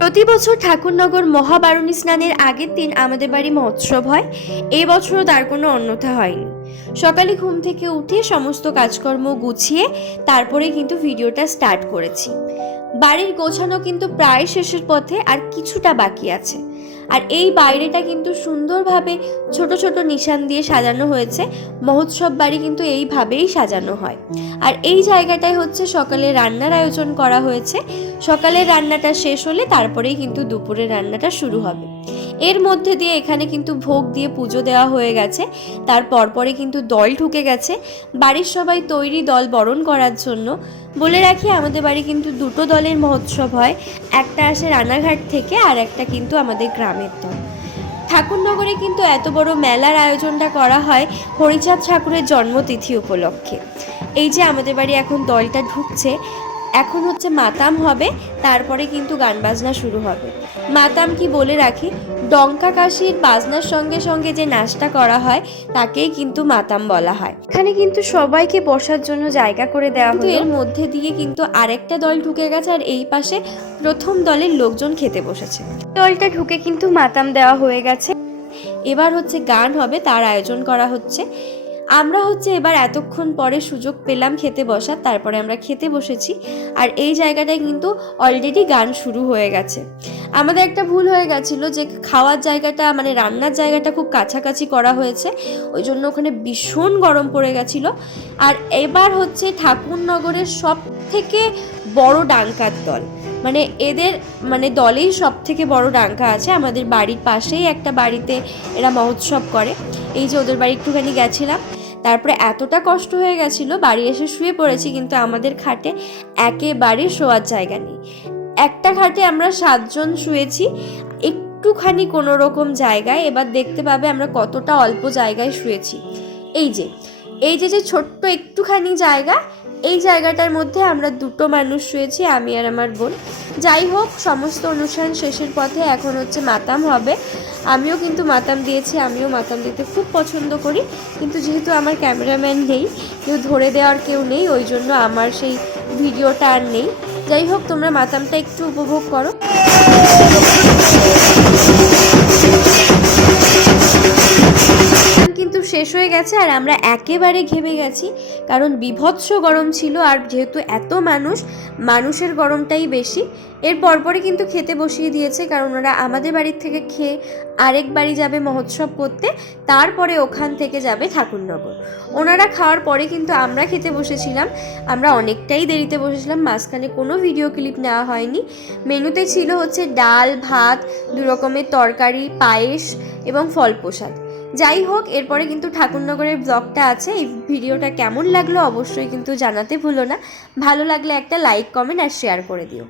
প্রতি বছর ঠাকুরনগর মহাবারুণী স্নানের আগের দিন আমাদের বাড়ি মহোৎসব হয়। এই বছরও তার কোনো অন্যথা হয়নি। সকালে ঘুম থেকে উঠে সমস্ত কাজকর্ম গুছিয়ে তারপরে কিন্তু ভিডিওটা স্টার্ট করেছি। বাড়ির গোছানো কিন্তু প্রায় শেষের পথে, আর কিছুটা বাকি আছে। আর এই বাইরেটা কিন্তু সুন্দরভাবে ছোট ছোট নিশান দিয়ে সাজানো হয়েছে। মহোৎসব বাড়ি কিন্তু এইভাবেই সাজানো হয়। আর এই জায়গাটায় হচ্ছে সকালে রান্নার আয়োজন করা হয়েছে। সকালের রান্নাটা শেষ হলে তারপরেই কিন্তু দুপুরের রান্নাটা শুরু হবে। এর মধ্যে দিয়ে এখানে কিন্তু ভোগ দিয়ে পুজো দেওয়া হয়ে গেছে। তার পরপরে কিন্তু দল ঢুকে গেছে বাড়ির সবাই তৈরি দল বরণ করার জন্য। বলে রাখি, আমাদের বাড়ি কিন্তু দুটো দলের মহোৎসব হয়। একটা আসে রানাঘাট থেকে, আর একটা কিন্তু আমাদের গ্রামের দল। ঠাকুরনগরে কিন্তু এত বড় মেলার আয়োজনটা করা হয় হরিচাঁদ ঠাকুরের জন্মতিথি উপলক্ষে। এই যে আমাদের বাড়ি এখন দলটা ঢুকছে, এখন হচ্ছে মাতাম হবে, তারপরে কিন্তু গান বাজনা শুরু হবে। মাতাম কি বলে রাখি, ডঙ্কা কাশির বাজনার সঙ্গে সঙ্গে যে নাচটা করা হয় তাকেই কিন্তু মাতাম বলা হয়। এখানে কিন্তু সবাইকে বসার জন্য জায়গা করে দেওয়া হলো। এর মধ্যে দিয়ে কিন্তু আরেকটা দল ঢুকে গেছে, আর এই পাশে প্রথম দলের লোকজন খেতে বসেছে। দলটা ঢুকে কিন্তু মাতাম দেওয়া হয়ে গেছে। এবার হচ্ছে গান হবে, তার আয়োজন করা হচ্ছে। আমরা হচ্ছে এবার এতক্ষণ পরে সুযোগ পেলাম খেতে বসার, তারপরে আমরা খেতে বসেছি। আর এই জায়গাটায় কিন্তু অলরেডি গান শুরু হয়ে গেছে। আমাদের একটা ভুল হয়ে গেছিলো যে খাওয়ার জায়গাটা মানে রান্নার জায়গাটা খুব কাছাকাছি করা হয়েছে, ওই জন্য ওখানে ভীষণ গরম পড়ে গেছিলো। আর এবার হচ্ছে ঠাকুরনগরের সব থেকে বড় ডাঙ্কার দল, মানে এদের মানে দলেই সব থেকে বড় ডাঙ্কা আছে। আমাদের বাড়ির পাশেই একটা বাড়িতে এরা মহোৎসব করে। এই যে ওদের বাড়ি একটুখানি গেছিলাম, তারপরে এতটা কষ্ট হয়ে গেছিলো, বাড়ি এসে শুয়ে পড়েছি, কিন্তু আমাদের খাটে একেবারে শোয়ার জায়গা নেই। একটা খাটে আমরা 7 জন শুয়েছি, একটুখানি কোনো রকম জায়গায়। এবার দেখতে পাবে আমরা কতটা অল্প জায়গায় শুয়েছি। এই যে ছোট্ট একটুখানি জায়গা, এই জায়গাটার মধ্যে আমরা দুটো মানুষ শুয়েছি, আমি আর আমার বোন। যাই হোক, সমস্ত অনুষ্ঠান শেষের পথে এখন হচ্ছে মাতাম হবে। আমিও কিন্তু মাতাম দিয়েছি, আমিও মাতাম দিতে খুব পছন্দ করি, কিন্তু যেহেতু আমার ক্যামেরাম্যান নেই, কেউ ধরে দেওয়ার কেউ নেই, ওই জন্য আমার সেই ভিডিওটা আর নেই। যাই হোক, তোমরা মাতামটা একটু উপভোগ করো। কিন্তু শেষ হয়ে গেছে, আর আমরা একেবারে ঘেমে গেছি, কারণ বিভৎস গরম ছিল। আর যেহেতু এত মানুষের গরমটাই বেশি। এর পরপরই কিন্তু খেতে বসিয়ে দিয়েছে, কারণ ওরা আমাদের বাড়ির থেকে খেয়ে আরেক বাড়ি যাবে মহোৎসব করতে, তারপরে ওখান থেকে যাবে ঠাকুরনগর। ওনারা খাওয়ার পরে কিন্তু আমরা খেতে বসেছিলাম। আমরা অনেকটাই দেরিতে বসেছিলাম, মাঝখানে কোনো ভিডিও ক্লিপ নেওয়া হয়নি। মেনুতে ছিল হচ্ছে ডাল, ভাত, 2 রকমের তরকারি, পায়েস এবং ফল প্রসাদ। যাই হোক, এরপরে কিন্তু ঠাকুরনগরের ব্লগটা আছে। এই ভিডিওটা কেমন লাগলো অবশ্যই কিন্তু জানাতে ভুলো না। ভালো লাগলে একটা লাইক, কমেন্ট আর শেয়ার করে দিও।